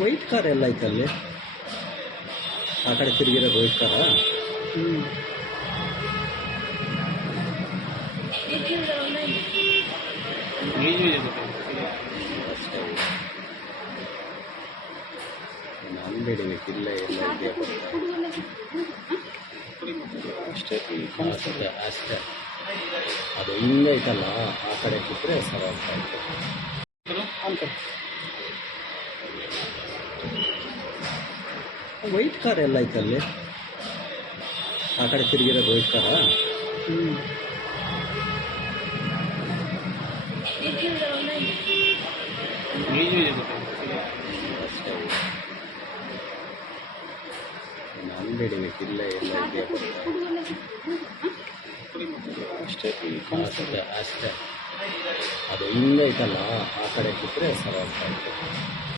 White car ಎಲ್ಲ ಐತಲ್ಲಿ? ಆ ಕಡೆ ತಿರುಗಿರೋದು ವೈಟ್ ಕಾರ ಹ್ಞೂ ಅಂಗಡಿ ಇಲ್ಲ ಎಲ್ಲ ಇದೆಯಾ? ಅಷ್ಟೇ ಅಷ್ಟೇ. ಅಷ್ಟೇ ಹಿಂದೆ ಐತಲ್ಲ ಆ ಕಡೆ ಕೂತ್ರೆ ಸರ್ ಅಂತ ವೈಟ್ ಕಾರ್ ಎಲ್ಲ ಐತಲ್ಲಿ? ಆ ಕಡೆ ತಿರುಗಿರೋದು ವೈಟ್ ಕಾರ ಹ್ಞೂ ಇಲ್ಲ ಎಲ್ಲ ಇದೆಯಾ ಅಷ್ಟೇ. ಅಷ್ಟೇ ಅಷ್ಟೇ ಅದು ಹಿಂಗೈತಲ್ಲ ಆ ಕಡೆ ಕಿತ್ತರೆ ಸರ್ ಆಗ್ತಾ